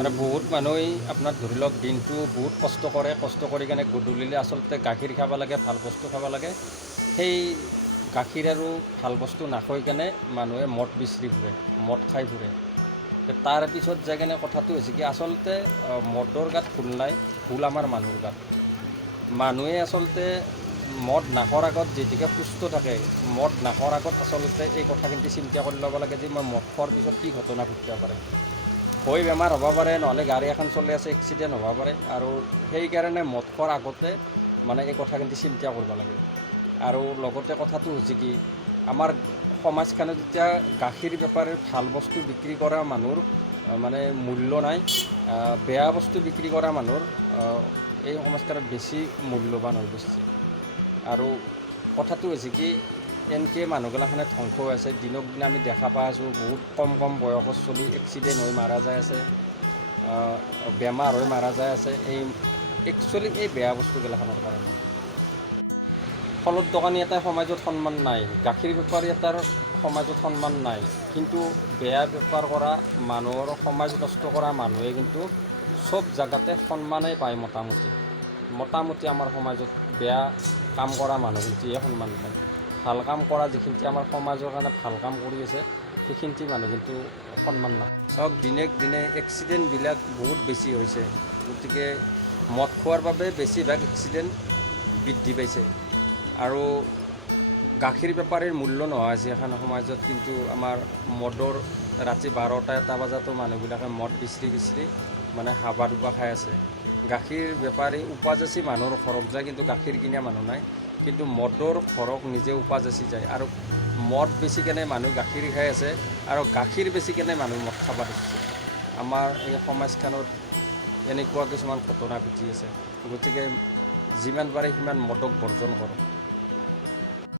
আৰু বহুত মানুহে আপোনাৰ ধৰি লওক দিনটো বহুত কষ্ট কৰে, কষ্ট কৰি কেনে গধূলিলে আচলতে গাখীৰ খাব লাগে, ভাল বস্তু খাব লাগে। সেই গাখীৰ আৰু ভাল বস্তু নাখাই কেনে মানুহে মদ বিচৰি ফুৰে, মদ খাই ফুৰে। তাৰ পিছত যাই কেনে কথাটো হৈছে কি আচলতে মদৰ গাত ভুল নাই, ভুল আমাৰ মানুহৰ গাত। মানুহে আচলতে মদ নাখোৱাৰ আগত যেতিকে সুস্থ থাকে, মদ নাখোৱাৰ আগত আচলতে এই কথাখিনি চিন্তা কৰি ল'ব লাগে যে মই মদ খোৱাৰ পিছত কি ঘটনা ঘটিব পাৰে। হয় বেমাৰ হ'ব পাৰে, নহ'লে গাড়ী এখন চলি আছে এক্সিডেণ্ট হ'ব পাৰে। আৰু সেইকাৰণে মদ খোৱাৰ আগতে মানে এই কথাখিনি চিন্তা কৰিব লাগে। আৰু লগতে কথাটো হৈছে কি আমাৰ সমাজখনত এতিয়া গাখীৰ বেপাৰীৰ ভাল বস্তু বিক্ৰী কৰা মানুহৰ মানে মূল্য নাই, বেয়া বস্তু বিক্ৰী কৰা মানুহৰ এই সমাজখনত বেছি মূল্যৱান হৈ গৈছে। আৰু কথাটো হৈছে কি এনেকৈ মানুহগিলাখনে ধ্বংস হৈ আছে। দিনক দিনে আমি দেখা পাই আছোঁ বহুত কম কম বয়সৰ চলি এক্সিডেণ্ট হৈ মাৰা যায় আছে, বেমাৰ হৈ মাৰা যায় আছে। একচুৱেলি এই বেয়া বস্তুগিলাখনৰ কাৰণে। ফলত দোকানী এটাৰ সমাজত সন্মান নাই, গাখীৰ বেপাৰী এটাৰ সমাজত সন্মান নাই, কিন্তু বেয়া বেপাৰ কৰা মানুহৰ সমাজ নষ্ট কৰা মানুহে কিন্তু চব জেগাতে সন্মানেই পায়। মোটামুটি আমাৰ সমাজত বেয়া কাম কৰা মানুহ কিন্তুহে সন্মান পায়। ভাল কাম কৰা যিখিনি আমাৰ সমাজৰ কাৰণে ভাল কাম কৰি আছে সেইখিনি মানুহ কিন্তু সন্মান নাপায়। চাওক দিনে দিনে এক্সিডেণ্টবিলাক বহুত বেছি হৈছে, গতিকে মদ খোৱাৰ বাবে বেছিভাগ এক্সিডেণ্ট বৃদ্ধি পাইছে। আৰু গাখীৰ বেপাৰীৰ মূল্য নোহোৱা হৈছে এখন সমাজত, কিন্তু আমাৰ মদৰ ৰাতি 12টা-1টা বজাতো মানুহবিলাকে মদ বিচৰি মানে হাবা ডুবা খাই আছে। গাখীৰ বেপাৰী উপাজাচি মানুহৰ ঘৰত যায়, কিন্তু গাখীৰ কিনা মানুহ নাই। কিন্তু মদৰ ঘৰক নিজে উপাজাচি যায়, আৰু মদ বেচি কেনে মানুহ গাখীৰ খাই আছে, আৰু গাখীৰ বেচি কেনে মানুহ মদ খাব দিছে। আমাৰ এই সমাজখনত এনেকুৱা কিছুমান ঘটনা ঘটি আছে। গতিকে যিমান পাৰে সিমান মদক বৰ্জন কৰক।